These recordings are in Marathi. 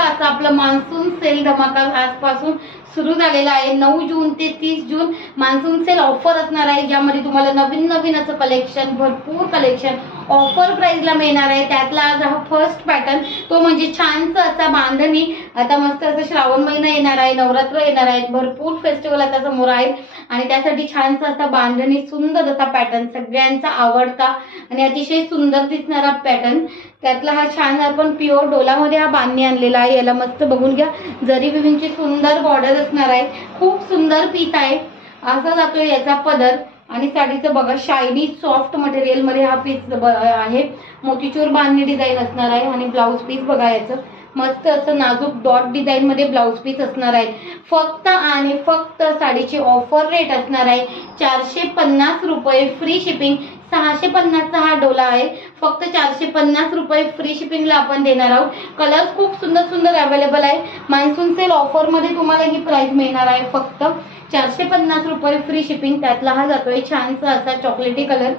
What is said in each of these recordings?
असा आपलं मान्सून सेल धमाका आजपासून सुरू झालेला आहे। 9 जून ते 30 जून मान्सून सेल ऑफर असणार आहे, ज्यामध्ये तुम्हाला नवीन नवीन असं कलेक्शन, भरपूर कलेक्शन ऑफर प्राइसला मिळणार आहे। त्यातला आज हा फर्स्ट पॅटर्न, तो म्हणजे छानसा असा बांधणी। आता मस्त असं श्रावण महिना येणार आहे, नवरात्र येणार आहेत, भरपूर फेस्टिवल आता समोर आहेत आणि त्यासाठी छानसा असा बांधणी, सुंदर असा पॅटर्न, सगळ्यांचा आवडता आणि अतिशय सुंदर दिसणारा पॅटर्न। त्यातला हा छान आपण प्युअर डोलामध्ये हा बांधणी आणलेला आहे। याला मस्त बघून घ्या, जरी विविंगची सुंदर बॉर्डर असणार आहे, खूप सुंदर पीस आहे। असा जातोय याचा पदर आणि साडीचं बघा शायनी सॉफ्ट मटेरियल मध्ये हा पीस आहे। मोतीचूर बांधणी डिझाईन असणार आहे आणि ब्लाउज पीस बघा याचं मस्त असं नाजूक डॉट डिझाईन मध्ये ब्लाउज पीस असणार आहे। फक्त आणि फक्त साडीची ऑफर रेट असणार आहे 450 रुपये फ्री शिपिंग। 650 चा हा डोला आहे, फक्त 450 रुपये फ्री शिपिंगला आपण देणार आहोत। कलर खूप सुंदर सुंदर अवेलेबल आहे। मान्सून सेल ऑफर मध्ये तुम्हाला ही प्राइस मिळणार आहे फक्त 450 रुपये फ्री शिपिंग। त्यातला हा जातोय छानसा असा चॉकलेटी कलर।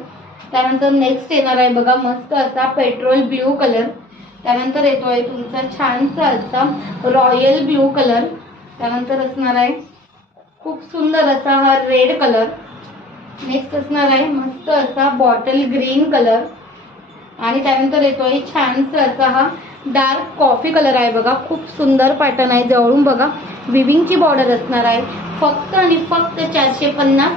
त्यानंतर नेक्स्ट येणार आहे बघा मस्त असा पेट्रोल ब्ल्यू कलर। त्यानंतर येतोय तुमचा छानसा असा रॉयल ब्ल्यू कलर। त्यानंतर असणार आहे खूप सुंदर असा हा रेड कलर। नेक्स्ट असणार आहे मस्त असा बॉटल ग्रीन कलर आणि त्यानंतर येतोय छानसा असा हा डार्क कॉफी कलर आहे बघा, खूप सुंदर पॅटर्न आहे। जवळून बघा विविंगची बॉर्डर असणार आहे। फक्त आणि फक्त 450